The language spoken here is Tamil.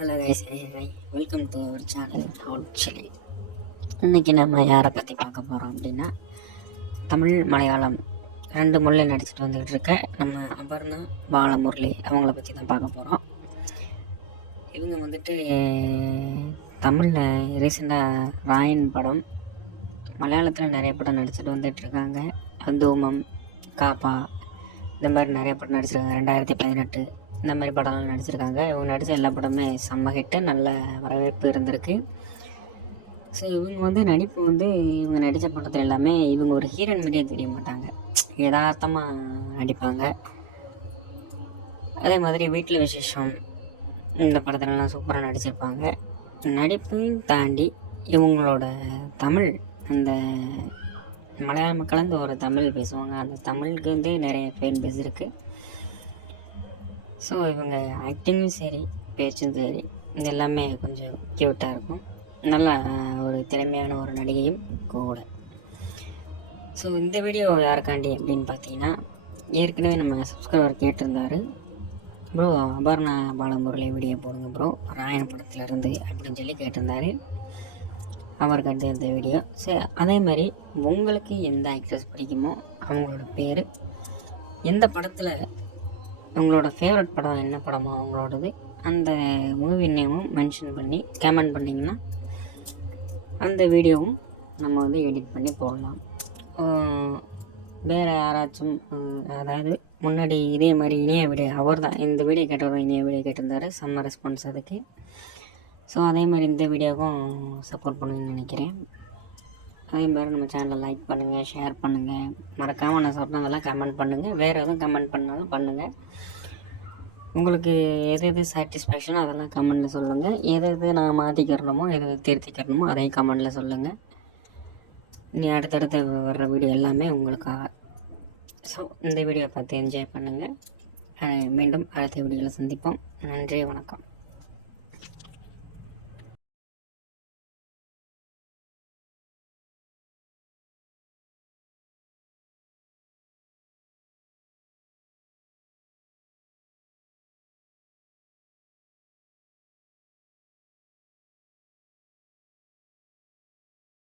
Hello guys, welcome to our channel actually. இன்றைக்கி நம்ம யாரை பற்றி பார்க்க போகிறோம் அப்படின்னா, தமிழ் மலையாளம் ரெண்டு மொழியில் நடிச்சிட்டு வந்துக்கிட்டு இருக்க நம்ம அபர்ணா பாலமுரளி அவங்கள பற்றி தான் பார்க்க போகிறோம். இவங்க வந்துட்டு தமிழில் ரீசெண்டாக ராயன் படம், மலையாளத்தில் நிறைய படம் நடிச்சிட்டு வந்துட்டுருக்காங்க. தூமம், காப்பா, இந்த மாதிரி நிறைய படம் நடிச்சிருக்காங்க. 2018 இந்த மாதிரி படம்லாம் நடிச்சிருக்காங்க. இவங்க நடித்த எல்லா படமே செம்ம ஹிட்டு, நல்ல வரவேற்பு இருந்திருக்கு. ஸோ இவங்க வந்து நடிப்பு வந்து இவங்க நடித்த படத்தில் எல்லாமே இவங்க ஒரு ஹீரோயின் மாதிரியே தெரிய மாட்டாங்க, யதார்த்தமாக நடிப்பாங்க. அதே மாதிரி வீட்டில் விசேஷம் இந்த படத்துலலாம் சூப்பராக நடிச்சிருப்பாங்க. நடிப்பையும் தாண்டி இவங்களோட தமிழ், அந்த மலையாள மக்கள் வந்து ஒரு தமிழ் பேசுவாங்க, அந்த தமிழுக்கு வந்து நிறைய ஃபேன் பேஸ் இருக்குது. ஸோ இவங்க ஆக்டிங்கும் சரி, பேச்சும் சரி, இது எல்லாமே கொஞ்சம் க்யூட்டாக இருக்கும். நல்லா ஒரு திறமையான ஒரு நடிகையும் கூட. ஸோ இந்த வீடியோ யாருக்காண்டி அப்படின்னு பார்த்தீங்கன்னா, ஏற்கனவே நம்ம சப்ஸ்கிரைபர் கேட்டிருந்தார், ப்ரோ அபர்ணா பாலமுரளி வீடியோ போடுங்க ப்ரோ ராயன் படத்துலேருந்து அப்படின்னு சொல்லி கேட்டிருந்தார். அவருக்காண்டி இந்த வீடியோ. சரி, அதே மாதிரி உங்களுக்கு எந்த ஆக்ட்ரஸ் பிடிக்குமோ அவங்களோட பேர், எந்த படத்தில் உங்களோட ஃபேவரட் படம் என்ன படமோ அவங்களோடது, அந்த மூவி நேமும் மென்ஷன் பண்ணி கமெண்ட் பண்ணிங்கன்னா அந்த வீடியோவும் நம்ம வந்து எடிட் பண்ணி போடலாம். வேறு யாராச்சும், அதாவது முன்னாடி இதே மாதிரி இனிய வீடியோ, அவர் தான் இந்த வீடியோ கேட்டவரும் இனிய வீடியோ கேட்டிருந்தார், செம்ம ரெஸ்பான்ஸ் அதுக்கு. ஸோ அதே மாதிரி இந்த வீடியோவுக்கும் சப்போர்ட் பண்ணுங்கன்னு நினைக்கிறேன். அதே மாதிரி நம்ம சேனலை லைக் பண்ணுங்கள், ஷேர் பண்ணுங்கள், மறக்காமல் நான் சொன்னதெல்லாம் கமெண்ட் பண்ணுங்கள். வேறு எதுவும் கமெண்ட் பண்ணாலும் பண்ணுங்கள். உங்களுக்கு எது எது சாட்டிஸ்ஃபேக்ஷனோ அதெல்லாம் கமெண்டில் சொல்லுங்கள். எது நான் மாற்றிக்கிறணுமோ, எது திருத்திக்கிறணுமோ அதையும் கமெண்டில் சொல்லுங்கள். இனி அடுத்தடுத்து வர்ற வீடியோ எல்லாமே உங்களுக்காக. ஸோ இந்த வீடியோ பார்த்து என்ஜாய் பண்ணுங்கள். மீண்டும் அடுத்த வீடியோவில் சந்திப்போம். நன்றி, வணக்கம்.